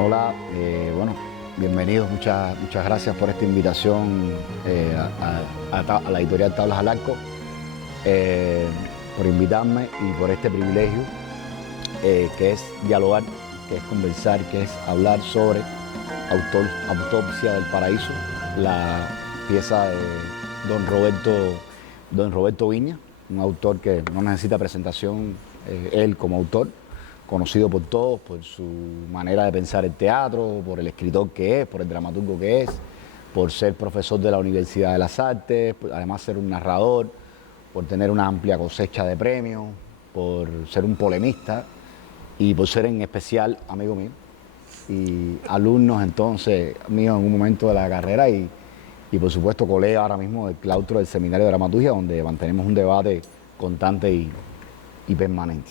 Hola, bueno, bienvenidos, muchas gracias por esta invitación a la editorial Tablas al Arco, por invitarme y por este privilegio que es dialogar, que es conversar, que es hablar sobre Autopsia del Paraíso, la pieza de don Roberto Viña, un autor que no necesita presentación, él como autor, conocido por todos, por su manera de pensar el teatro, por el escritor que es, por el dramaturgo que es, por ser profesor de la Universidad de las Artes, además ser un narrador, por tener una amplia cosecha de premios, por ser un polemista y por ser en especial amigo mío y alumnos entonces míos en un momento de la carrera y por supuesto colega ahora mismo del claustro del Seminario de Dramaturgia, donde mantenemos un debate constante y permanente.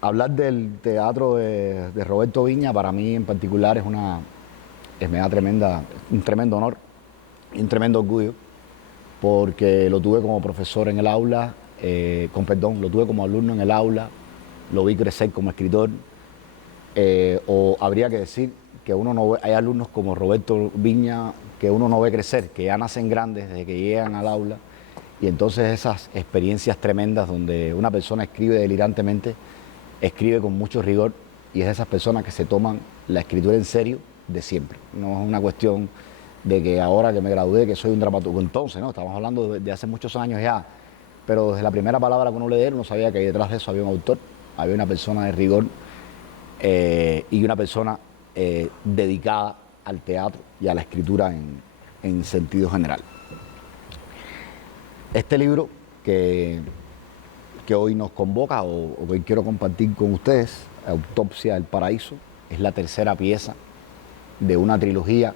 Hablar del teatro de Roberto Viña para mí en particular me da un tremendo honor y un tremendo orgullo, porque lo tuve como profesor en el aula, lo tuve como alumno en el aula, lo vi crecer como escritor, o habría que decir que hay alumnos como Roberto Viña que uno no ve crecer, que ya nacen grandes desde que llegan al aula. Y entonces esas experiencias tremendas donde una persona escribe delirantemente, escribe con mucho rigor y es de esas personas que se toman la escritura en serio de siempre. No es una cuestión de que ahora que me gradué, que soy un dramaturgo. Entonces, ¿no? Estamos hablando de hace muchos años ya, pero desde la primera palabra que uno le dio, uno sabía que detrás de eso había un autor, había una persona de rigor y una persona dedicada al teatro y a la escritura en sentido general. Este libro que hoy nos convoca o que quiero compartir con ustedes, Autopsia del Paraíso, es la tercera pieza de una trilogía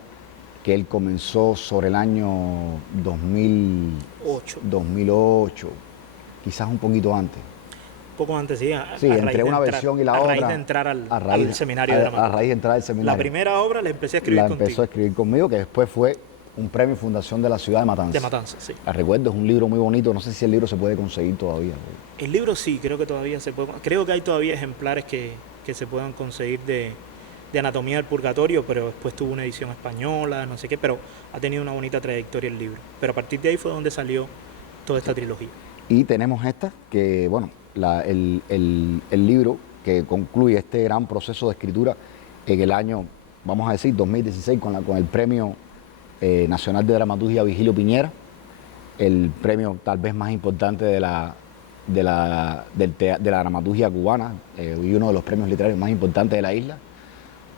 que él comenzó sobre el año 2008, quizás un poquito antes. Un poco antes, sí. Sí, entre una versión y la otra. A raíz de entrar al seminario de dramaturgia. A raíz de entrar al seminario. La primera obra la empecé a escribir contigo. La empezó a escribir conmigo, que después fue un premio Fundación de la ciudad de Matanzas. De Matanzas, sí. La recuerdo, es un libro muy bonito, no sé si el libro se puede conseguir todavía. El libro sí, creo que todavía se puede. Creo que hay todavía ejemplares que se puedan conseguir de Anatomía del Purgatorio, pero después tuvo una edición española, no sé qué, pero ha tenido una bonita trayectoria el libro. Pero a partir de ahí fue donde salió toda esta trilogía. Y tenemos esta, que bueno, el libro que concluye este gran proceso de escritura en el año, vamos a decir, 2016, con el premio Nacional de Dramaturgia Vigilio Piñera, el premio tal vez más importante de la dramaturgia cubana y uno de los premios literarios más importantes de la isla,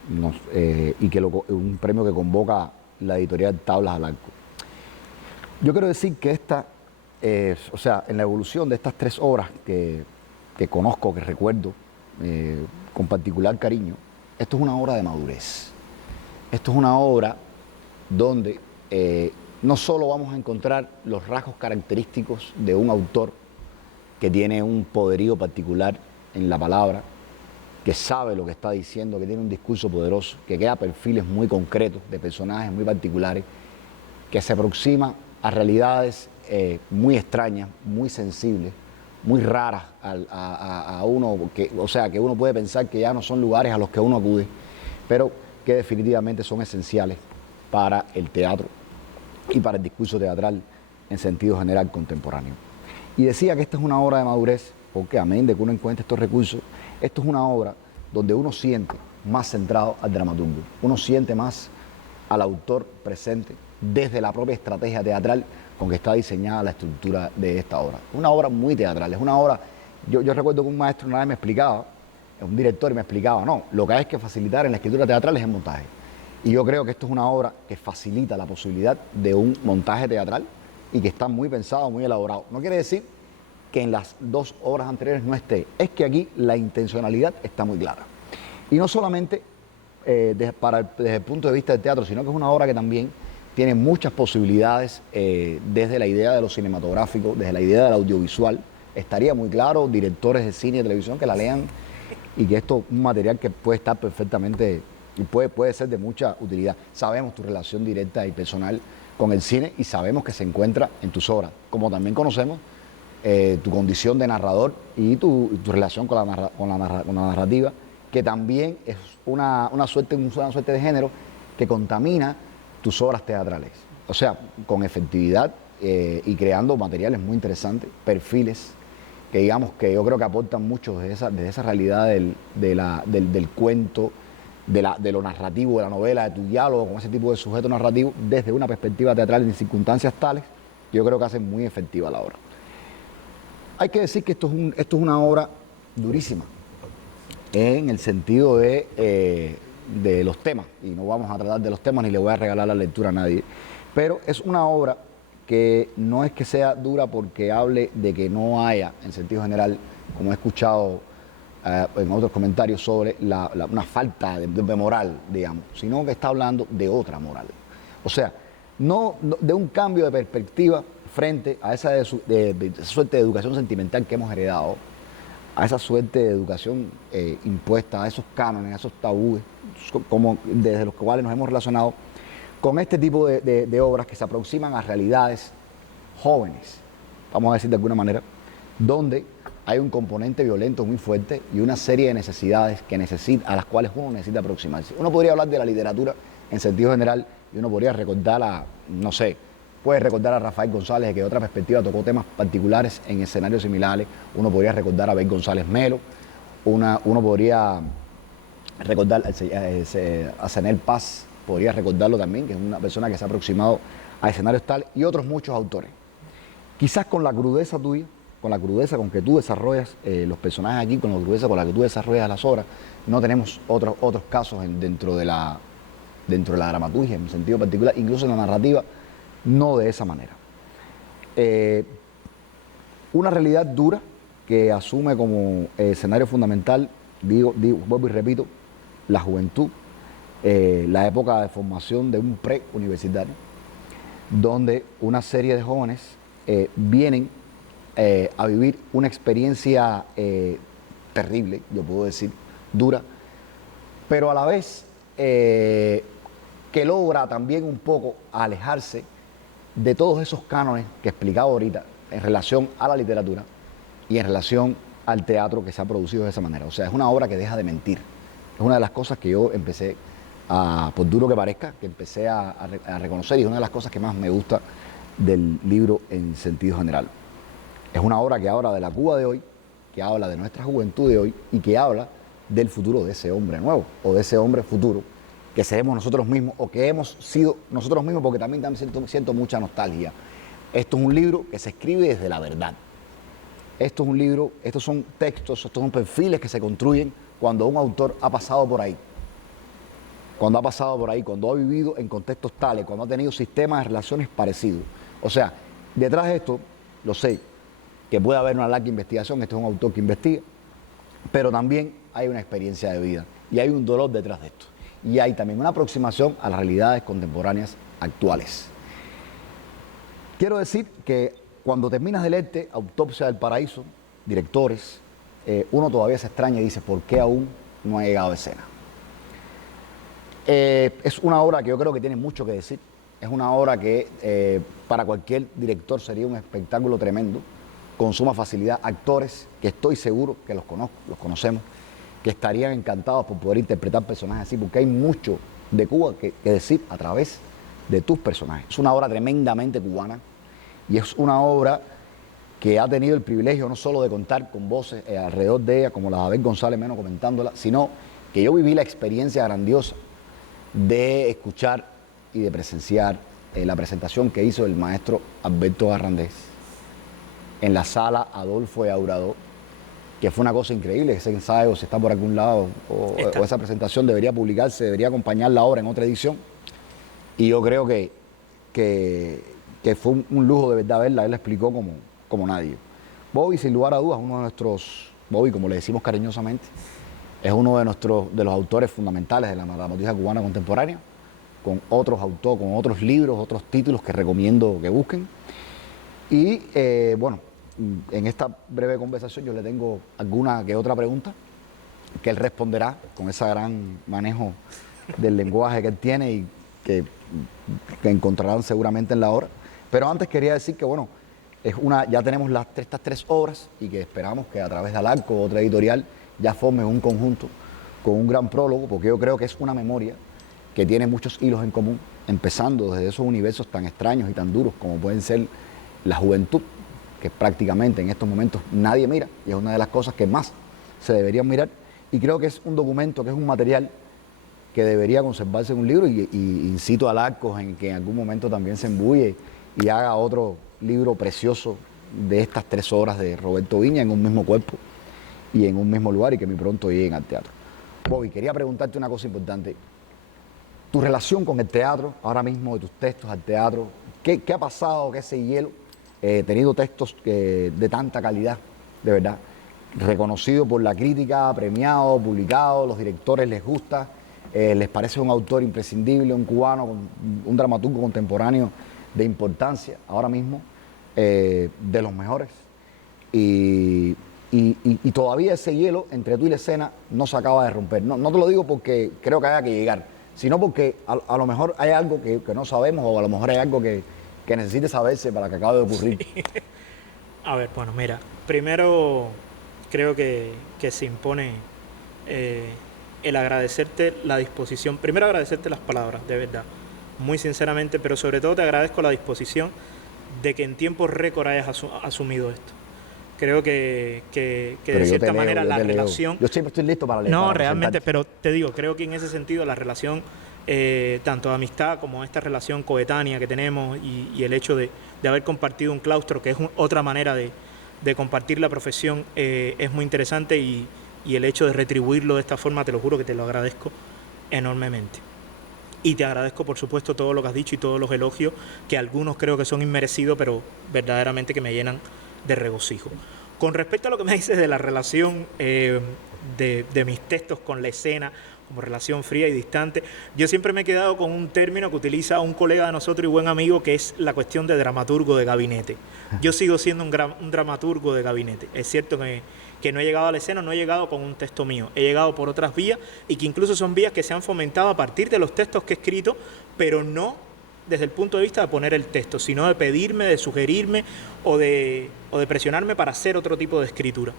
un premio que convoca la editorial Tablas al Arco. Yo quiero decir que en la evolución de estas tres obras que conozco, que recuerdo con particular cariño, esto es una obra de madurez. Esto es una obra donde no solo vamos a encontrar los rasgos característicos de un autor que tiene un poderío particular en la palabra, que sabe lo que está diciendo, que tiene un discurso poderoso, que crea perfiles muy concretos de personajes muy particulares, que se aproxima a realidades muy extrañas, muy sensibles, muy raras a uno, que uno puede pensar que ya no son lugares a los que uno acude, pero que definitivamente son esenciales para el teatro y para el discurso teatral en sentido general contemporáneo. Y decía que esta es una obra de madurez, porque amén de que uno encuentre estos recursos, esto es una obra donde uno siente más centrado al dramaturgo, uno siente más al autor presente desde la propia estrategia teatral con que está diseñada la estructura de esta obra. Una obra muy teatral, es una obra, yo recuerdo que un maestro una vez me explicaba, un director me explicaba, no, lo que hay que facilitar en la escritura teatral es el montaje. Y yo creo que esto es una obra que facilita la posibilidad de un montaje teatral y que está muy pensado, muy elaborado. No quiere decir que en las dos obras anteriores no esté, es que aquí la intencionalidad está muy clara. Y no solamente desde el punto de vista del teatro, sino que es una obra que también tiene muchas posibilidades desde la idea de lo cinematográfico, desde la idea del audiovisual. Estaría muy claro, directores de cine y televisión que la lean y que esto es un material que puede estar perfectamente y puede ser de mucha utilidad. Sabemos tu relación directa y personal con el cine y sabemos que se encuentra en tus obras, como también conocemos tu condición de narrador y tu relación con la narrativa, que también es una suerte de género que contamina tus obras teatrales. O sea, con efectividad y creando materiales muy interesantes, perfiles que digamos que yo creo que aportan mucho de esa realidad del cuento, de lo narrativo, de la novela, de tu diálogo con ese tipo de sujeto narrativo desde una perspectiva teatral en circunstancias tales, yo creo que hacen muy efectiva la obra. Hay que decir que esto es una obra durísima en el sentido de los temas, y no vamos a tratar de los temas ni le voy a regalar la lectura a nadie, pero es una obra que no es que sea dura porque hable de que no haya, en sentido general, como he escuchado en otros comentarios sobre una falta de moral, digamos, sino que está hablando de otra moral. O sea, no de un cambio de perspectiva frente a esa suerte de educación sentimental que hemos heredado, a esa suerte de educación impuesta, a esos cánones, a esos tabúes, como desde los cuales nos hemos relacionado con este tipo de obras que se aproximan a realidades jóvenes, vamos a decir de alguna manera, donde hay un componente violento muy fuerte y una serie de necesidades a las cuales uno necesita aproximarse. Uno podría hablar de la literatura en sentido general y uno podría recordar no sé, puede recordar a Rafael González, que de otra perspectiva tocó temas particulares en escenarios similares. Uno podría recordar a Abel González Melo, uno podría recordar a Zenel Paz, podría recordarlo también, que es una persona que se ha aproximado a escenarios tales, y otros muchos autores. Quizás con la crudeza tuya, con la crudeza con que tú desarrollas los personajes aquí, con la crudeza con la que tú desarrollas las obras, no tenemos otros casos dentro de la dramaturgia, en un sentido particular, incluso en la narrativa, no de esa manera. Una realidad dura que asume como escenario fundamental, vuelvo y repito, la juventud, la época de formación de un preuniversitario, donde una serie de jóvenes vienen a vivir una experiencia terrible, yo puedo decir, dura, pero a la vez que logra también un poco alejarse de todos esos cánones que explicaba ahorita en relación a la literatura y en relación al teatro que se ha producido de esa manera. O sea, es una obra que deja de mentir. Es una de las cosas que yo empecé por duro que parezca, que empecé a reconocer, y es una de las cosas que más me gusta del libro en sentido general. Es una obra que habla de la Cuba de hoy, que habla de nuestra juventud de hoy y que habla del futuro de ese hombre nuevo o de ese hombre futuro que seremos nosotros mismos o que hemos sido nosotros mismos, porque también siento mucha nostalgia. Esto es un libro que se escribe desde la verdad. Esto es un libro, estos son textos, estos son perfiles que se construyen cuando un autor ha pasado por ahí. Cuando ha vivido en contextos tales, cuando ha tenido sistemas de relaciones parecidos. O sea, detrás de esto, lo sé, que puede haber una larga investigación, este es un autor que investiga, pero también hay una experiencia de vida y hay un dolor detrás de esto. Y hay también una aproximación a las realidades contemporáneas actuales. Quiero decir que cuando terminas de leerte Autopsia del Paraíso, directores, uno todavía se extraña y dice, ¿por qué aún no ha llegado a escena? Es una obra que yo creo que tiene mucho que decir. Es una obra que para cualquier director sería un espectáculo tremendo, con suma facilidad. Actores que estoy seguro que los conocemos, que estarían encantados por poder interpretar personajes así, porque hay mucho de Cuba que decir a través de tus personajes. Es una obra tremendamente cubana y es una obra que ha tenido el privilegio no solo de contar con voces alrededor de ella, como la de Abel González Melo comentándola, sino que yo viví la experiencia grandiosa de escuchar y de presenciar la presentación que hizo el maestro Alberto Garrandés en la sala Adolfo de Aurado, que fue una cosa increíble. Ese ensayo, si está por algún lado, o esa presentación debería publicarse, debería acompañar la obra en otra edición. Y yo creo que fue un lujo de verdad verla. Él la explicó como nadie. Bobby, sin lugar a dudas, uno de nuestros, Bobby, como le decimos cariñosamente, es uno de los autores fundamentales de la dramaturgia cubana contemporánea, con otros autores, con otros libros, otros títulos que recomiendo que busquen. Y bueno, en esta breve conversación yo le tengo alguna que otra pregunta que él responderá con ese gran manejo del lenguaje que él tiene que, que encontrarán seguramente en la obra. Pero antes quería decir que, bueno, ya tenemos estas 3 obras y que esperamos que a través de Alarco, otra editorial, ya formen un conjunto con un gran prólogo, porque yo creo que es una memoria que tiene muchos hilos en común, empezando desde esos universos tan extraños y tan duros como pueden ser la juventud, que prácticamente en estos momentos nadie mira, y es una de las cosas que más se deberían mirar, y creo que es un documento, que es un material que debería conservarse en un libro, y incito a Alarcos en que en algún momento también se embulle y haga otro libro precioso de estas 3 obras de Roberto Viña en un mismo cuerpo y en un mismo lugar, y que muy pronto lleguen al teatro. Bobby, quería preguntarte una cosa importante. Tu relación con el teatro, ahora mismo, de tus textos al teatro, ¿qué ha pasado, qué ese hielo? Tenido textos de tanta calidad, de verdad, reconocido por la crítica, premiado, publicado, los directores les gusta, les parece un autor imprescindible, un cubano, un dramaturgo contemporáneo de importancia, ahora mismo, de los mejores. Y todavía ese hielo entre tú y la escena no se acaba de romper. No te lo digo porque creo que haya que llegar, sino porque a lo mejor hay algo que no sabemos, o a lo mejor hay algo que necesite saberse para que acabe de ocurrir. Sí. A ver, bueno, mira, primero creo que se impone el agradecerte la disposición, primero agradecerte las palabras, de verdad, muy sinceramente, pero sobre todo te agradezco la disposición de que en tiempo récord hayas asumido esto. Creo que de cierta manera la relación... Yo siempre estoy listo para leer. No, realmente, pero te digo, creo que en ese sentido la relación, tanto de amistad como esta relación coetánea que tenemos, y el hecho de haber compartido un claustro, que es otra manera de compartir la profesión, es muy interesante, y el hecho de retribuirlo de esta forma, te lo juro que te lo agradezco enormemente. Y te agradezco, por supuesto, todo lo que has dicho y todos los elogios, que algunos creo que son inmerecidos, pero verdaderamente que me llenan de regocijo. Con respecto a lo que me dices de la relación de mis textos con la escena, como relación fría y distante, yo siempre me he quedado con un término que utiliza un colega de nosotros y buen amigo, que es la cuestión de dramaturgo de gabinete. Yo sigo siendo un dramaturgo de gabinete. Es cierto que no he llegado a la escena, no he llegado con un texto mío, he llegado por otras vías, y que incluso son vías que se han fomentado a partir de los textos que he escrito, pero no desde el punto de vista de poner el texto, sino de pedirme, de sugerirme o de presionarme para hacer otro tipo de escritura.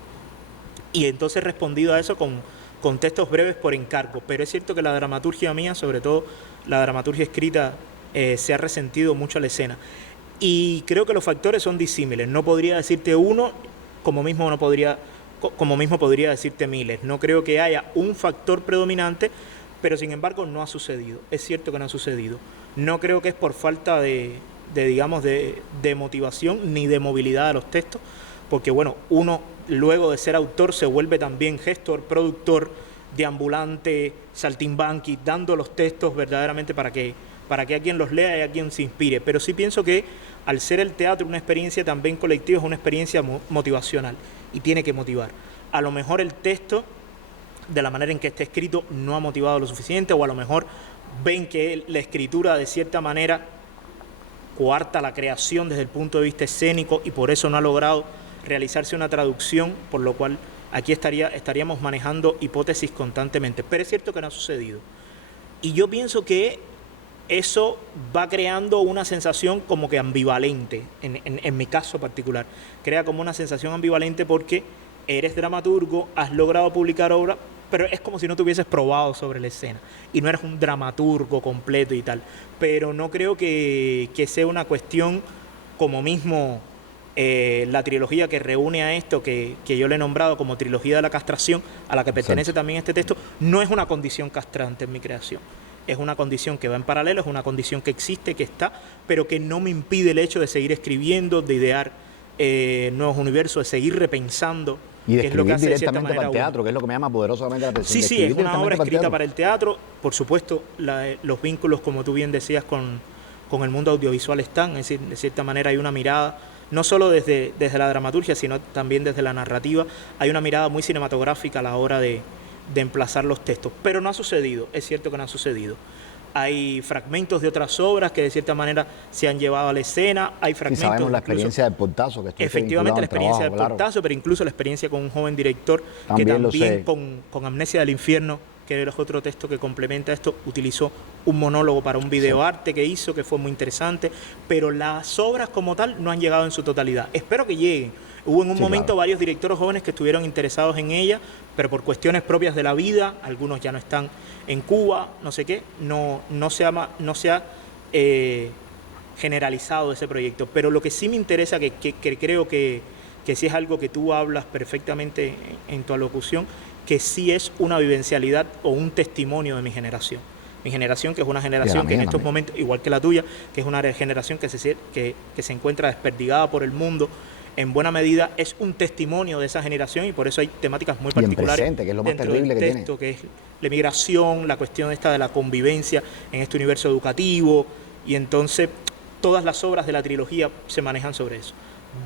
Y entonces he respondido a eso con textos breves por encargo, pero es cierto que la dramaturgia mía, sobre todo la dramaturgia escrita, se ha resentido mucho a la escena. Y creo que los factores son disímiles. No podría decirte uno, como mismo podría decirte miles. No creo que haya un factor predominante, pero sin embargo no ha sucedido. Es cierto que no ha sucedido. No creo que es por falta de motivación ni de movilidad de los textos, porque bueno, uno luego de ser autor se vuelve también gestor, productor, deambulante, saltimbanqui, dando los textos verdaderamente para que a quien los lea y a quien se inspire. Pero sí pienso que al ser el teatro una experiencia también colectiva, es una experiencia motivacional y tiene que motivar. A lo mejor el texto, de la manera en que está escrito, no ha motivado lo suficiente, o a lo mejor ven que la escritura de cierta manera coarta la creación desde el punto de vista escénico, y por eso no ha logrado realizarse una traducción, por lo cual aquí estaríamos manejando hipótesis constantemente. Pero es cierto que no ha sucedido. Y yo pienso que eso va creando una sensación como que ambivalente, en mi caso particular. Crea como una sensación ambivalente porque eres dramaturgo, has logrado publicar obra, pero es como si no te hubieses probado sobre la escena y no eres un dramaturgo completo y tal. Pero no creo que sea una cuestión como mismo la trilogía que reúne a esto, que yo le he nombrado como trilogía de la castración, a la que pertenece Exacto. también este texto, no es una condición castrante en mi creación. Es una condición que va en paralelo, es una condición que existe, que está, pero que no me impide el hecho de seguir escribiendo, de idear nuevos universos, de seguir repensando. Y de que es lo que escribir hace de cierta directamente para manera el teatro, que es lo que me llama poderosamente la atención. Sí, es una obra escrita para el teatro. Por supuesto, los vínculos, como tú bien decías, con el mundo audiovisual están. Es decir, de cierta manera hay una mirada, no solo desde la dramaturgia, sino también desde la narrativa. Hay una mirada muy cinematográfica a la hora de emplazar los textos. Pero no ha sucedido, es cierto que no ha sucedido. Hay fragmentos de otras obras que de cierta manera se han llevado a la escena. Hay fragmentos. Sí, sabemos la incluso, experiencia del Portazo, que estoy efectivamente, la experiencia trabajo, del Portazo, pero incluso la experiencia con un joven director También que también con Amnesia del Infierno que es otro texto que complementa esto, utilizó un monólogo para un videoarte que hizo, que fue muy interesante, pero las obras como tal no han llegado en su totalidad. Espero que lleguen. Hubo en un momento varios directores jóvenes que estuvieron interesados en ella, pero por cuestiones propias de la vida, algunos ya no están en Cuba, no sé qué, no se ha generalizado ese proyecto. Pero lo que sí me interesa, que creo que sí es algo que tú hablas perfectamente en tu alocución, que sí es una vivencialidad o un testimonio de mi generación. Mi generación, que es una generación que en estos momentos, igual que la tuya, que es una generación que se encuentra desperdigada por el mundo, en buena medida es un testimonio de esa generación, y por eso hay temáticas muy particulares presente, que es lo más dentro terrible del texto, que es la migración, la cuestión esta de la convivencia en este universo educativo, y entonces todas las obras de la trilogía se manejan sobre eso,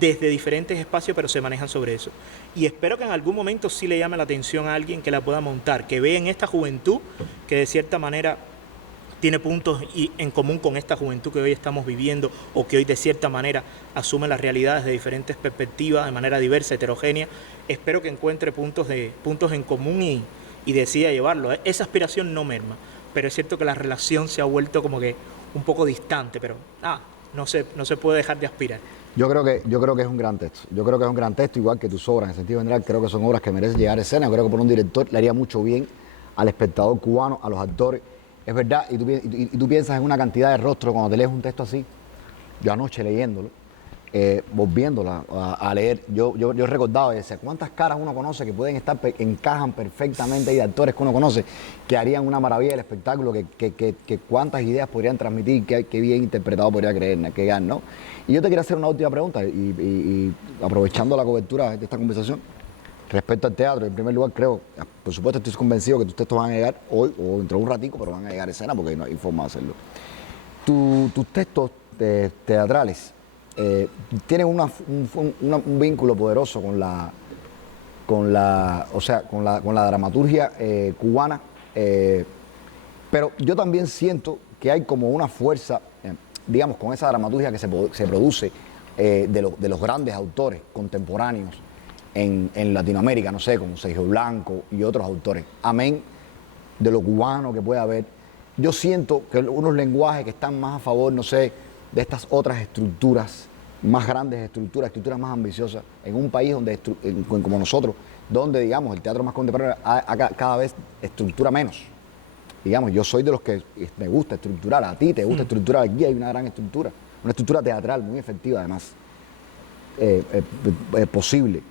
desde diferentes espacios, pero se manejan sobre eso. Y espero que en algún momento sí le llame la atención a alguien que la pueda montar, que vea en esta juventud, que de cierta manera tiene puntos en común con esta juventud que hoy estamos viviendo, o que hoy de cierta manera asume las realidades de diferentes perspectivas, de manera diversa, heterogénea. Espero que encuentre puntos en común y decida llevarlo. Esa aspiración no merma, pero es cierto que la relación se ha vuelto como que un poco distante, pero no se puede dejar de aspirar. Yo creo que es un gran texto. Yo creo que es un gran texto, igual que tus obras, en sentido general. Creo que son obras que merecen llegar a escena. Yo creo que por un director le haría mucho bien al espectador cubano, a los actores. Es verdad, y tú piensas en una cantidad de rostros cuando te lees un texto así. Yo anoche leyéndolo, volviéndola a leer, yo recordaba y decía, ¿cuántas caras uno conoce que pueden estar, encajan perfectamente, y actores que uno conoce que harían una maravilla del espectáculo, que cuántas ideas podrían transmitir, qué bien interpretado podría quedar, ¿no? Y yo te quería hacer una última pregunta, y aprovechando la cobertura de esta conversación, respecto al teatro. En primer lugar, creo, por supuesto estoy convencido que tus textos van a llegar hoy o dentro de un ratico, pero van a llegar a escena porque no hay forma de hacerlo. Tus textos teatrales tienen un vínculo poderoso con la dramaturgia cubana, pero yo también siento que hay como una fuerza, digamos, con esa dramaturgia que se produce de los grandes autores contemporáneos en Latinoamérica, no sé, como Sergio Blanco y otros autores, amén de lo cubano que puede haber. Yo siento que unos lenguajes que están más a favor, no sé, de estas otras estructuras, más grandes estructuras más ambiciosas, en un país donde como nosotros, donde, digamos, el teatro más contemporáneo cada vez estructura menos. Digamos, yo soy de los que me gusta estructurar, a ti te gusta estructurar, aquí hay una gran estructura, una estructura teatral muy efectiva además, posible.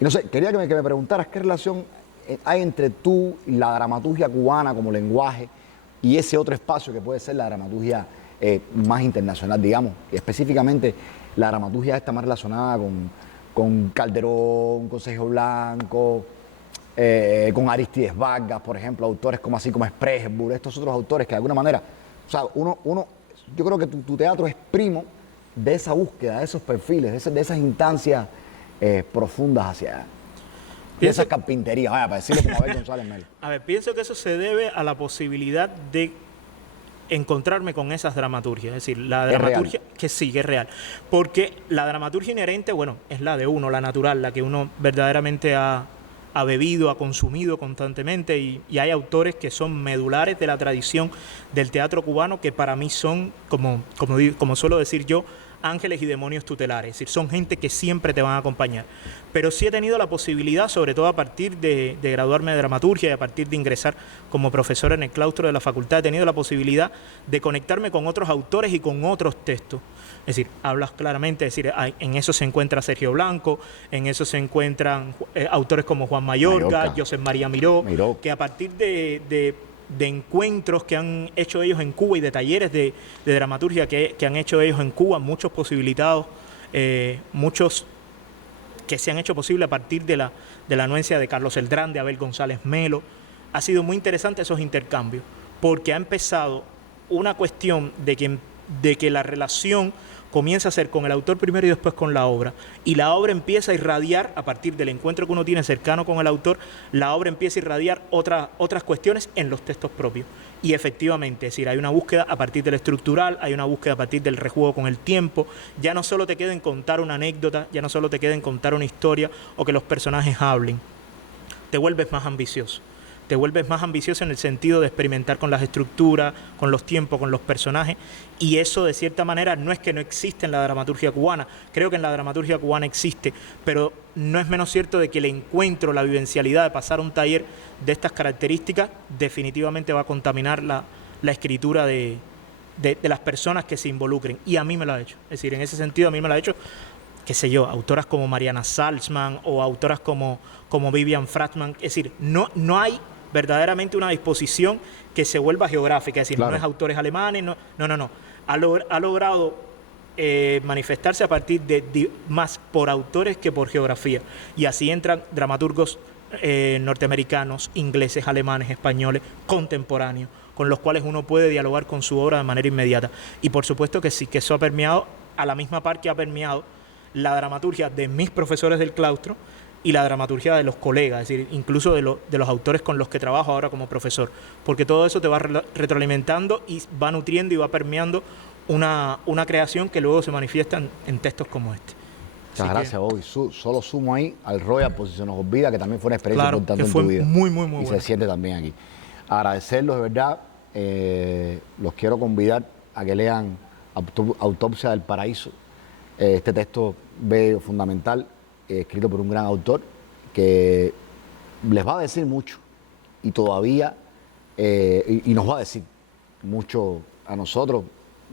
Y no sé, quería que me preguntaras qué relación hay entre tú y la dramaturgia cubana como lenguaje y ese otro espacio que puede ser la dramaturgia más internacional, digamos, y específicamente la dramaturgia está más relacionada con Calderón, con Sergio Blanco, con Aristides Vargas, por ejemplo, autores como Spregelburg, estos otros autores que de alguna manera, o sea, yo creo que tu teatro es primo de esa búsqueda, de esos perfiles, de esas instancias profundas hacia esas carpinterías, para decirlo como Abel González Melo. A ver, pienso que eso se debe a la posibilidad de encontrarme con esas dramaturgias, es decir, la dramaturgia que sí, que es real, porque la dramaturgia inherente, bueno, es la de uno, la natural, la que uno verdaderamente ha bebido, ha consumido constantemente, y hay autores que son medulares de la tradición del teatro cubano que para mí son, como suelo decir yo, ángeles y demonios tutelares, es decir, son gente que siempre te van a acompañar. Pero sí he tenido la posibilidad, sobre todo a partir de graduarme de dramaturgia y a partir de ingresar como profesor en el claustro de la facultad, he tenido la posibilidad de conectarme con otros autores y con otros textos. Es decir, hablas claramente, es decir, en eso se encuentra Sergio Blanco, en eso se encuentran autores como Juan Mayorga, Josep María Miró, que a partir de encuentros que han hecho ellos en Cuba y de talleres de dramaturgia que han hecho ellos en Cuba, muchos posibilitados, muchos que se han hecho posible a partir de la anuencia de Carlos Eldrán, de Abel González Melo. Ha sido muy interesante esos intercambios, porque ha empezado una cuestión de que la relación comienza a ser con el autor primero y después con la obra, y la obra empieza a irradiar, a partir del encuentro que uno tiene cercano con el autor, la obra empieza a irradiar otras cuestiones en los textos propios. Y efectivamente, es decir, hay una búsqueda a partir del estructural, hay una búsqueda a partir del rejuego con el tiempo, ya no solo te queda en contar una anécdota, ya no solo te queda en contar una historia o que los personajes hablen, te vuelves más ambicioso. te vuelves más ambicioso en el sentido de experimentar con las estructuras, con los tiempos, con los personajes, y eso de cierta manera no es que no existe en la dramaturgia cubana, creo que en la dramaturgia cubana existe, pero no es menos cierto de que el encuentro, la vivencialidad de pasar un taller de estas características definitivamente va a contaminar la escritura de las personas que se involucren, y a mí me lo ha hecho, es decir, en ese sentido a mí me lo ha hecho, qué sé yo, autoras como Mariana Salzman o autoras como Vivian Fratzman, es decir, no hay verdaderamente una disposición que se vuelva geográfica, es decir, Claro. no es autores alemanes, no. Ha logrado manifestarse a partir de más por autores que por geografía. Y así entran dramaturgos norteamericanos, ingleses, alemanes, españoles, contemporáneos, con los cuales uno puede dialogar con su obra de manera inmediata. Y por supuesto que sí, que eso ha permeado a la misma par que ha permeado la dramaturgia de mis profesores del claustro y la dramaturgia de los colegas, es decir, incluso de los autores con los que trabajo ahora como profesor, porque todo eso te va retroalimentando y va nutriendo y va permeando una creación que luego se manifiesta en textos como este. Muchas gracias, Bobby. Solo sumo ahí al Royal, por si se nos olvida, que también fue una experiencia Claro, importante que en fue tu vida. muy Y buena. se siente también aquí. Agradecerlos de verdad. Los quiero convidar a que lean Autopsia del Paraíso. Este texto bello, fundamental, escrito por un gran autor que les va a decir mucho y todavía, y nos va a decir mucho a nosotros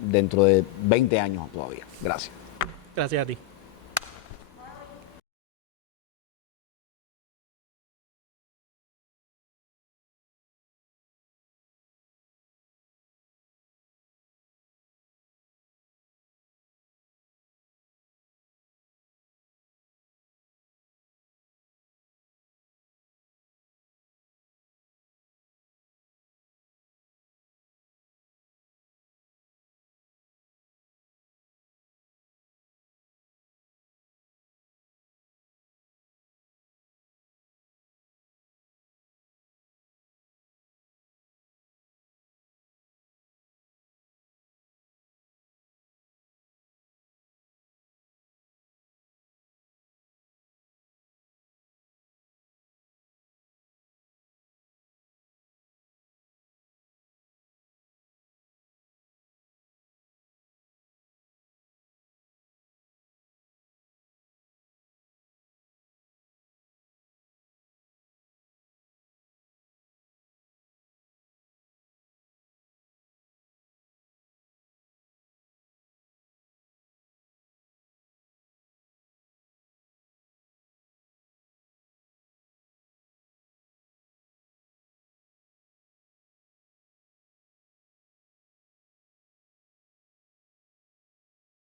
dentro de 20 años todavía. Gracias. Gracias a ti.